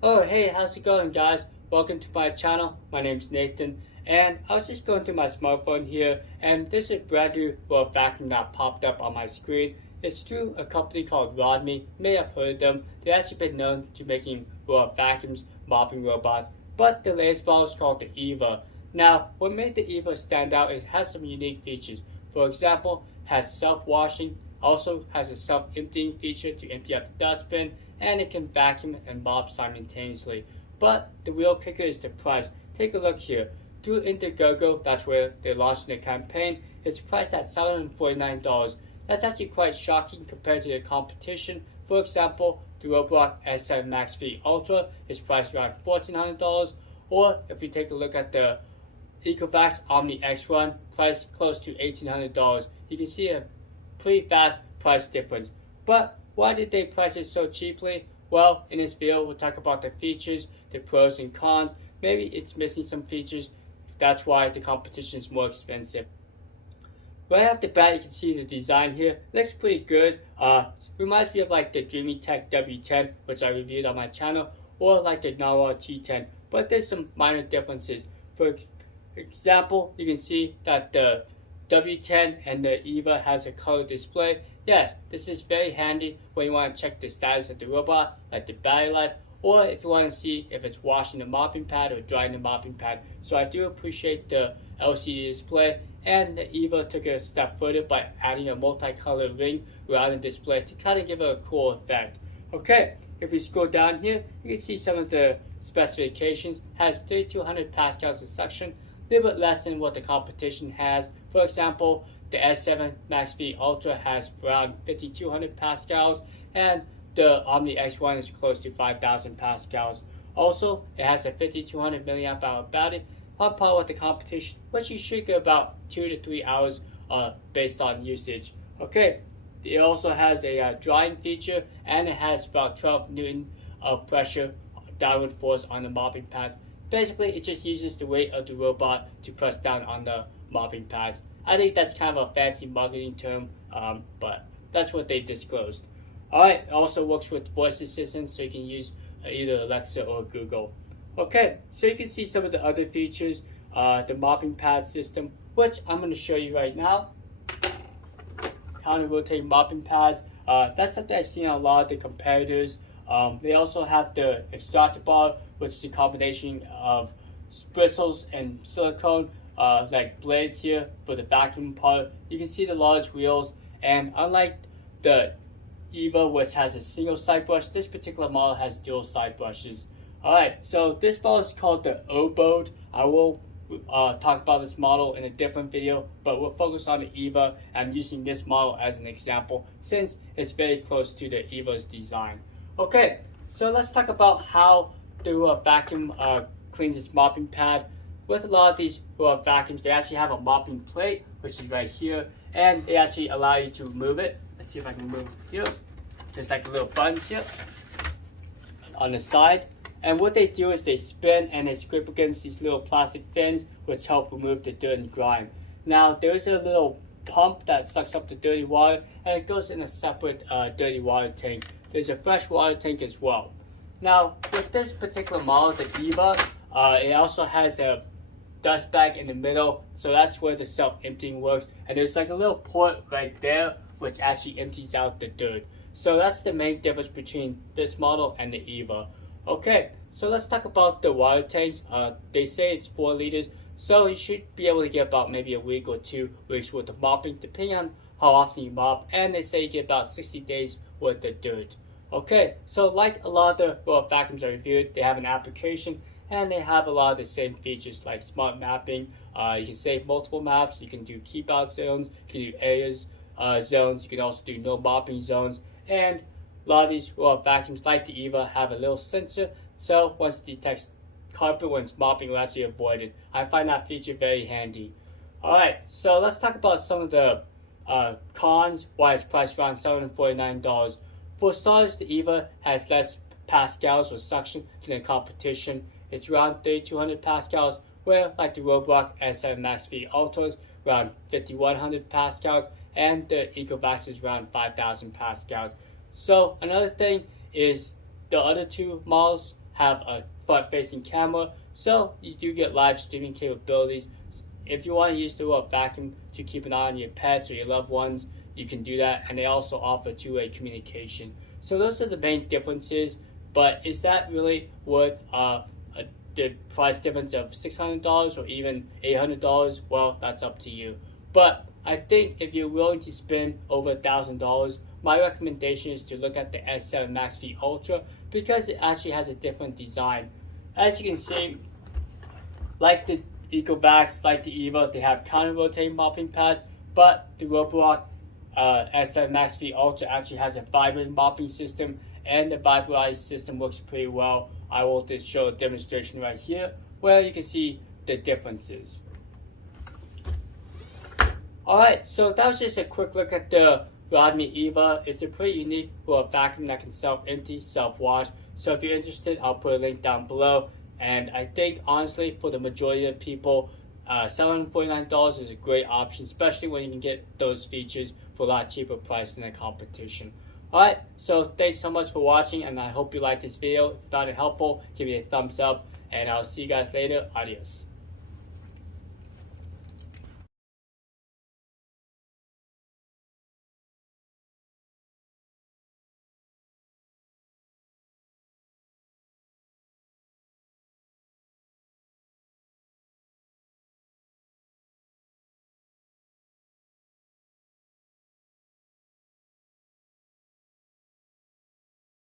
Oh, hey, how's it going, guys? Welcome to my channel. My name's Nathan, and I was just going through my smartphone here, and there's a brand new vacuum that popped up on my screen. It's through a company called Roidmi. You may have heard of them. They've actually been known to making vacuums, mopping robots, but the latest model is called the EVA. Now, what made the EVA stand out is it has some unique features. For example, it has self-washing, also has a self-emptying feature to empty out the dustbin, and it can vacuum and mop simultaneously. But the real kicker is the price. Take a look here. Through Indiegogo, that's where they're launching the campaign, it's priced at $749. That's actually quite shocking compared to the competition. For example, the Robot S7 Max V Ultra is priced around $1,400, or if we take a look at the Ecovacs Omni X1, priced close to $1,800. You can see a pretty fast price difference. But why did they price it so cheaply? Well, in this video, we'll talk about the features, the pros and cons. Maybe it's missing some features. That's why the competition is more expensive. Right off the bat, you can see the design here. It looks pretty good. Reminds me of like the Dreamy Tech W10, which I reviewed on my channel, or like the Narwhal T10. But there's some minor differences. For example, you can see that the W10 and the EVA has a color display. Yes, this is very handy when you want to check the status of the robot, like the battery life, or if you want to see if it's washing the mopping pad or drying the mopping pad. So I do appreciate the LCD display, and the EVA took it a step further by adding a multicolored ring around the display to kind of give it a cool effect. Okay, if we scroll down here, you can see some of the specifications. It has 3,200 pascals of suction, a little bit less than what the competition has. For example, the S7 Max V Ultra has around 5,200 pascals, and the Omni X1 is close to 5,000 pascals. Also, it has a 5,200 milliamp hour battery, on par with the competition, but you should get about 2 to 3 hours based on usage. Okay, it also has a drying feature, and it has about 12 Newton of pressure downward force on the mopping pads. Basically, it just uses the weight of the robot to press down on the mopping pads. I think that's kind of a fancy marketing term, but that's what they disclosed. Alright, it also works with voice assistants, so you can use either Alexa or Google. Okay, so you can see some of the other features, the mopping pad system, which I'm going to show you right now. Counter-rotating mopping pads, that's something I've seen on a lot of the competitors. They also have the extractor bar, which is a combination of bristles and silicone, like blades here for the vacuum part. You can see the large wheels, and unlike the EVA, which has a single side brush, this particular model has dual side brushes. Alright, so this model is called the Avoidance. I will talk about this model in a different video, but we'll focus on the EVA. I'm using this model as an example since it's very close to the EVA's design. Okay, so let's talk about how the vacuum cleans its mopping pad. With a lot of these vacuums, they actually have a mopping plate, which is right here, and they actually allow you to remove it. Let's see if I can move here. There's like a little button here on the side. And what they do is they spin and they scrape against these little plastic fins, which help remove the dirt and grime. Now, there's a little pump that sucks up the dirty water, and it goes in a separate dirty water tank. There's a fresh water tank as well. Now, with this particular model, the EVA, it also has a dust bag in the middle, so that's where the self-emptying works. And there's like a little port right there, which actually empties out the dirt. So that's the main difference between this model and the EVA. Okay, so let's talk about the water tanks. They say it's 4 liters, so you should be able to get about maybe a week or 2 weeks worth of mopping, depending on how often you mop. And they say you get about 60 days worth of dirt. Okay, so like a lot of the vacuums I reviewed, they have an application, and they have a lot of the same features like smart mapping. You can save multiple maps. You can do keep out zones. You can do areas zones. You can also do no mopping zones. And a lot of these vacuums, like the EVA, have a little sensor, so once it detects carpet when it's mopping, it will actually avoid it. I find that feature very handy. Alright, so let's talk about some of the cons, why it's priced around $749. For starters, the EVA has less pascals or suction than the competition. It's around 3,200 pascals, where like the Robot S7 Max V Ultras, around 5,100 pascals, and the Ecovacs is around 5,000 pascals. So another thing is the other two models have a front-facing camera, so you do get live streaming capabilities. If you want to use the Robot Vacuum to keep an eye on your pets or your loved ones, you can do that, and they also offer two-way communication. So those are the main differences, but is that really worth the price difference of $600 or even $800? Well, that's up to you. But I think if you're willing to spend over $1,000, my recommendation is to look at the S7 Max V Ultra because it actually has a different design. As you can see, like the EcoVacs, like the EVA, they have counter-rotating mopping pads, but the Robot S7 Max V Ultra actually has a vibrating mopping system, and the vibrating system works pretty well. I will just show a demonstration right here where you can see the differences. Alright, so that was just a quick look at the Roidmi EVA. It's a pretty unique vacuum that can self-empty, self-wash. So if you're interested, I'll put a link down below. And I think, honestly, for the majority of people, $749 is a great option, especially when you can get those features for a lot cheaper price than the competition. Alright, so thanks so much for watching, and I hope you liked this video. If you found it helpful, give me a thumbs up, and I'll see you guys later. Adios.